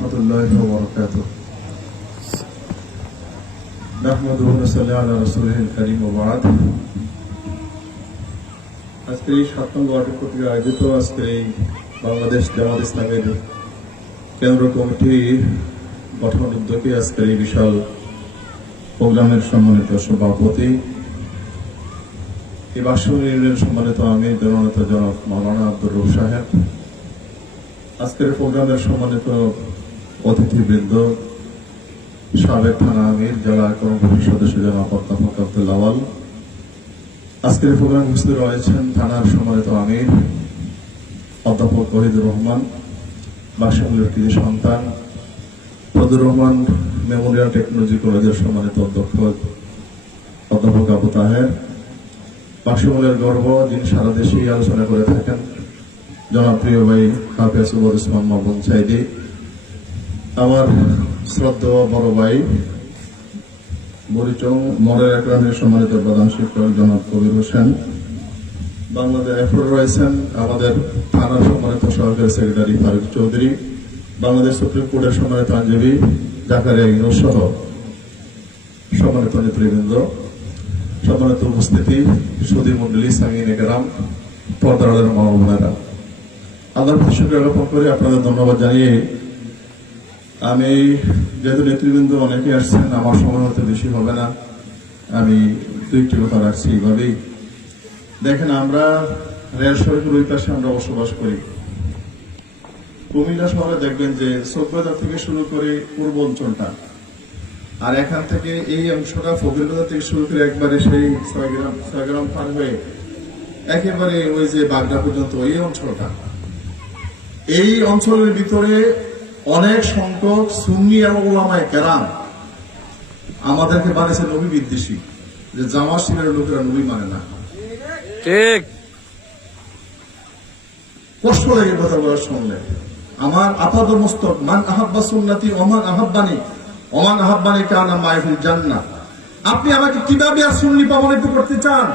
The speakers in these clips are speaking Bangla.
রহমতুল্লাহি ওয়া বারাকাতুহু। নাহমাদুহু ওয়া নুসাল্লি আলা রাসূলিল কারীম ওয়া বা'দ। আজকে এই ৭ নং ওয়ার্ড কর্তৃক আয়োজিত আজকে এই বাংলাদেশ জামাত ইসলামের কেন্দ্র কমিটি গঠন উদ্যোগে আজকের এই বিশাল প্রোগ্রামের সম্মানিত সভাপতি, এই বাসুর ইউনিয়নের সম্মানিত আমির জননেত জনাব মাওলানা আব্দুর রউফ সাহেব, আজকের প্রোগ্রামের সম্মানিত অতিথিবৃন্দ, সাবেক থানা আমির, জেলা কর্মকর্তা সদস্য জনাব অধ্যাপক আব্দুল আওয়াল, আজকের প্রোগ্রামে উপস্থিত রয়েছেন থানার সম্মানিত আমির অধ্যাপক ওহিদুর রহমান, বাসুরের কৃতি সন্তান ফজলুর রহমান মেমোরিয়াল টেকনোলজি কলেজের সম্মানিত অধ্যক্ষ অধ্যাপক আবু তাহের, বাসুরের গর্ব, যিনি সারা দেশেই আলোচনা করে থাকেন, জনপ্রিয় ভাই হাফেজ উবাদ ইসলাম মামুন সাইদি, আমার শ্রদ্ধেয় বড় ভাই বরিচং মডেল একাডেমির সম্মানিত প্রধান শিক্ষক জনাব কবির হোসেন, বাংলাদেশ এফরো রয়েছেন আমাদের থানার সম্মানিত সহকারী সেক্রেটারি ফারুক চৌধুরী, বাংলাদেশ সুপ্রিম কোর্টের সম্মানিত আইনজীবী জাকারিয়া ইউনূস সহ সম্মানিত নেতৃবৃন্দ, সম্মানিত উপস্থিতি, সুধী মন্ডলী, সামিনে কেরাম, পর্দার মা ও বোনেরা, আল্লাহর প্রতি শুকরিয়া জ্ঞাপন করে আপনাদের ধন্যবাদ জানিয়ে আমি যেহেতু নেতৃবৃন্দ অনেকে আসছেন, আমার সময় হতে বেশি হবে না, আমি দুইটি কথা রাখছি। এইভাবেই দেখেন, আমরা রেল সড়কের ওই পাশে আমরা বসবাস করি। কুমিল্লা শহরে দেখবেন যে চকবাজার থেকে শুরু করে পূর্ব অঞ্চলটা, আর এখান থেকে এই অংশটা ফকিরবাজার থেকে শুরু করে একবারে সেই ৬ গ্রাম পার হয়ে একেবারে ওই যে বাগদা পর্যন্ত এই অঞ্চলটা, এই অঞ্চলের ভিতরে অনেক সংখ্যক সুন্নি এবং উলামায়ে কেরাম আমাদেরকে বানিয়েছে নবী বিদ্বেষী, যে জামাত শিবিরের লোকেরা নবী মানে না। ঠিক কষ্ট লাগে কথা বলা শুনলে। আমার আপাদ মস্তক মান আহাব্বা সুন্নতি ওমান আহাব্বানি ওমান আহাব্বানি কানা মাই ফিল জান্নাহ। আপনি আমাকে কিভাবে আর সুন্নি প্রমাণিত করতে চান?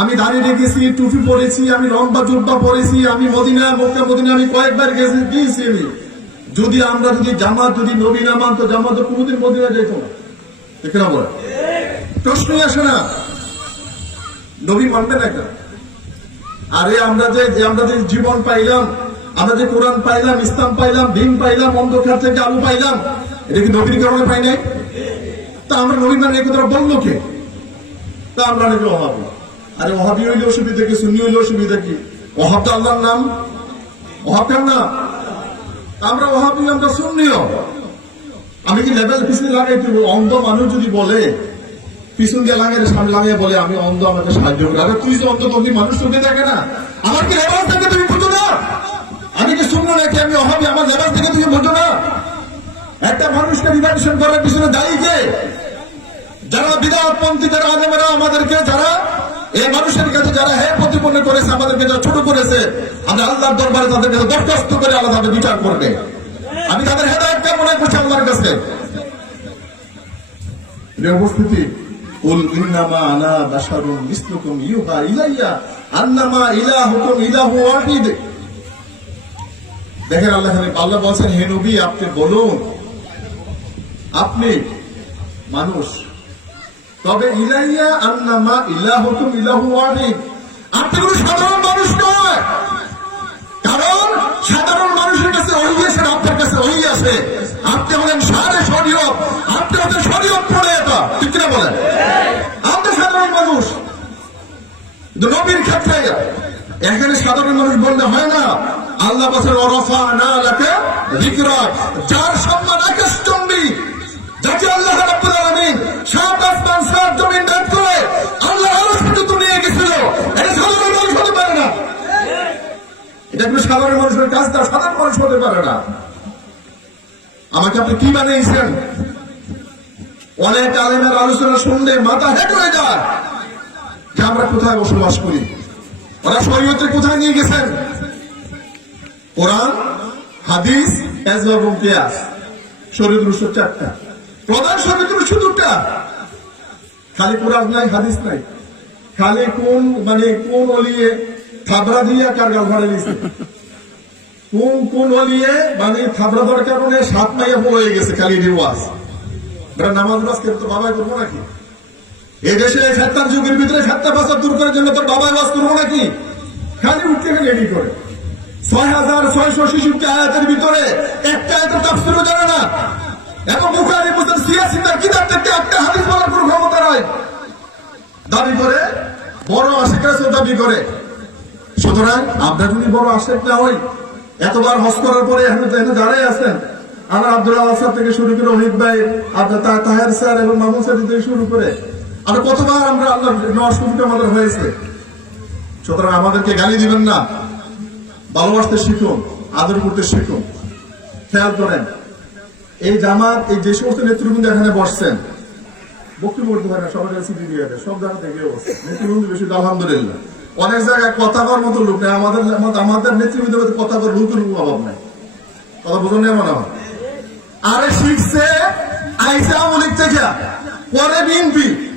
আমি দাঁড়িয়ে রেখেছি, টুপি পরেছি, আমি লম্বা জুব্বা পরেছি, আমি মদিনা মক্কা মদিনা আমি কয়েকবার গিয়েছি। যদি আমরা জামাত যদি নবী না মানতো, জামাত তো কোনোদিন মদিনা যেত না। ঠিক না বলে? প্রশ্নই আসে না, নবী মানবে না কেন? আরে আমরা যে জীবন পাইলাম, আমরা যে কোরআন পাইলাম, ইসলাম পাইলাম, দিন পাইলাম, অন্ধকার থেকে আলো পাইলাম, এটা কি নবীর কারণে পাই নাই? তা আমরা নবী মানে এই কথা বললো কে? তা আমরা নাকি ওহাবি। আরে ওহাবি হইলে অসুবিধা কি? সুন্নি হইলে অসুবিধা কি? ওহাব তো আল্লাহর নাম, ওহাব কেন না? আমরা ওহাবি, আমরা সুন্নিও। আমি কি লেভেল পিছনে লাগাই দিব? অন্ধ মানুষ যদি বলে পিছন দিয়ে লাগাই, সামনে লাগাই বলে আমি অন্ধ, আমাকে সাহায্য করে। আরে তুই যে অন্ধ, তুমি মানুষ চোখে দেখে না, আমার কি লেভেল থেকে তুমি বুঝো না? আমি কি শুনলো নাকি আমি ওহাবি? আমার লেভেল থেকে তুমি বুঝো না? একটা মানুষকে রিভাইডেশন করার পিছনে দায়ী কে? যারা বিদআতপন্থী, যারা আলেমেরা আমাদেরকে, যারা এই মানুষের কাছে যারা প্রতিপন্ন করেছে, আমাদেরকে যারা ছোট করেছে, আমরা আল্লাহর দরবারে তাদের কাছে দরখাস্ত করে আল্লাহ তাদের বিচার করবে। আমি তাদের হেদায়েত কামনা করছি আল্লাহর কাছে। উপস্থিতি, কুল ইন্নামা আনা বাশারুন মিসলুকুম ইউহা ইলাইয়া আন্নামা ইলাহুকুম ইলাহু ওয়াহিদ। দেখেন, আল্লাহ বলছেন, হে নবী আপনি বলুন আপনি মানুষ, তবে ইলাইয়া আন্নামা ইলাহুকুম ইলাহু ওয়াহিদ। আপনি কোনো সাধারণ মানুষ নয়, কারণ সাধারণ মানুষের কাছে ওহী আছে, আপনার কাছে ওহী আছে। আপনি হলেন শারে শরীয়ত, আপনি হলেন শরীয়ত পড়ে, এটা ঠিক না বলেন? আপনি সাধারণ মানুষ। নবীর ক্ষেত্রে এখানে সাধারণ মানুষ বললে হয় না। আল্লাহ বলেন ওয়ারাফা'না লাকা যিকরাক, যার সম্মান আকাশচুম্বী, যাকে আল্লাহ রাব্বুল আলামিন সাত আসমান সাত জমিন ভেদ করে আল্লাহ আরশ পর্যন্ত নিয়ে গেছিল, এটা সাধারণ মানুষ হতে পারে না। এটা কোনো সাধারণ মানুষের কাজ না, সাধারণ মানুষ হতে পারে না। আমাকে আপনি কি বানিয়েছেন? অনেক আলেমের আলোচনা শুনলে মাথা হেঁট হয়ে যায় যে আমরা কোথায় বসবাস করি। ওরা শরীয়তে কোথায় নিয়ে গেছেন? কোরআন, হাদিস, ইজমা এবং কিয়াস, শরীয়ত 4টা, প্রধান শরীয়ত 2টা। খালি কোরআন নাই, হাদিস নাই, খালি কোন ওলিয়ে থাবড়া দিয়ে কার গাল ভাড়া নিয়েছে। কোন ওলিয়ে মানে থাবড়া দেওয়ার কারণে 7 মাইয়া হয়ে গেছে খালি রিওয়াজ। এটা নামাজ তো বাবাই করবো নাকি? এই দেশে ফেতনার যুগের ভিতরে ফেতনা ফাসাদ দূর করার জন্য তোর বাবাই ওয়াজ করবো নাকি? খালি উঠতে খালি রেডি করে 6666 আয়াতের ভিতরে একটা আয়াতের তাফসীরও জানে না, এবং বুখারী মুসলিম সিয়াসিদের কিতাব থেকে একটা হাদিস বলার কোনো ক্ষমতা নাই। দাবি করে বড় আশিক রাসূল দাবি করে। সুতরাং আমরা যদি বড় আশিক না হই, এতবার হজ করার পরে এখন দাঁড়াই আছেন আমার আব্দুল্লাহ আসাদ থেকে শুরু করে ওহিদ ভাই, আপনার তাহের স্যার এবং মামুন স্যার থেকে শুরু করে আর কতবার আমরা আল্লাহ নেওয়ার সুযোগ আমাদের হয়েছে। সুতরাং আমাদেরকে গালি দিবেন না, ভালোবাসতে শিখুন, আদর করতে শিখুন। খেয়াল করেন এই জামাত, এই যে সমস্ত নেতৃবৃন্দ এখানে বসছেন, বক্তব্য করতে পারে না, সবার কাছে সিডি দিয়ে দেয়, সব জায়গা থেকে বসছে নেতৃবৃন্দ বেশি। আলহামদুলিল্লাহ অনেক জায়গায় কথা কর মতো লোক নেই, আমাদের নেতৃবৃন্দের কথা কর লোকের অভাব নাই। কথা বোঝেন না মনে হয়? আরে শিখছে আইসা আওয়ামী লীগ থেকে, পরে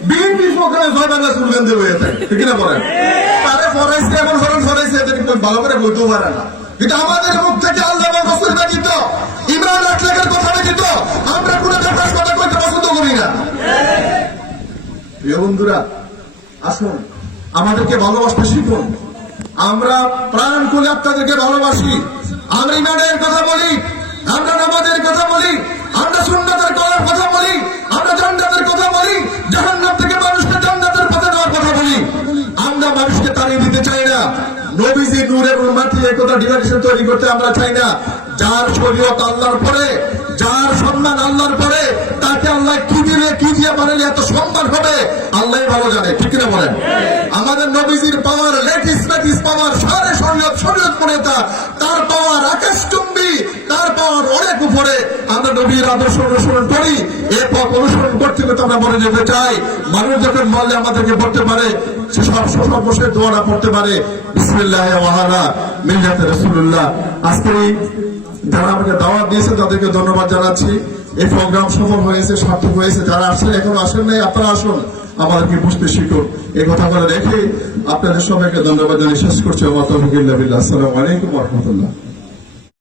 বিএনপি প্রোগ্রামে জয় বাংলা স্লোগান দিয়ে হয়ে থাকে, ঠিক না? বলেন তারে ফরাইছে এমন ফরাইছে ভালো করে বলতেও পারে না। কিন্তু আমাদের মুখ থেকে আল্লাহ এবং রাসূল ব্যতীত, ইমরান আখলাকের কথা ব্যতীত আমরা কোনো দেখার কথা কইতে পছন্দ করি না। প্রিয় বন্ধুরা, আসুন আমাদেরকে ভালোবাসতে শিখুন। আমরা প্রাণ খুলে আপনাদেরকে ভালোবাসি। আমরা ইমানের কথা বলি, আমরা নামাজের কথা বলি, আমরা সুন্নাতের করার কথা বলি, আমরা জান্নাতের কথা বলি, জাহান্নাম থেকে মানুষকে জান্নাতের পথে নেওয়ার কথা বলি। আমরা মানুষকে তাড়িয়ে দিতে চাই না। নবীজি নূর এবং মাটি একতা ডিভাইডেশন তৈরি করতে আমরা চাই না। যার শরীয়ত আল্লাহর পরে, যার সম্মান আল্লাহর পরে, তাকে আল্লাহ কি দিলে কি দিয়ে বানালে এত সম্মান হবে আল্লাহ ভালো জানে, ঠিক না? বলেন আমাদের নবীজির পাওয়ার লেটিস্ট পাওয়ার সারে শরীয়ত পড়ে তার পাওয়ার আকাশচুম্বী, তার পাওয়ার অনেক উপরে। আমরা নবীর আদর্শ অনুসরণ করি, এ পথ অনুসরণ করতে হলে আমরা মনে যেতে চাই। মানুষ যখন বললে আমাদেরকে পড়তে পারে, সে সব বসে দোয়ারা পড়তে পারে বিসমিল্লাহ ওয়া আলা মিল্লাতি রাসূলুল্লাহ। আজকে যারা আমাকে দাওয়াত দিয়েছে তাদেরকে ধন্যবাদ জানাচ্ছি। এই প্রোগ্রাম সফল হয়েছে, সার্থক হয়েছে। যারা আসেন এখন আসেন নাই, আপনারা আসুন, আমাদেরকে বুঝতে শিখুন। এই কথা বলে রেখে আপনাদের সবাইকে ধন্যবাদ জানিয়ে শেষ করছি। আমার তৌফিক ইল্লা বিল্লাহ। আসসালামু আলাইকুম ওয়া রাহমাতুল্লাহ।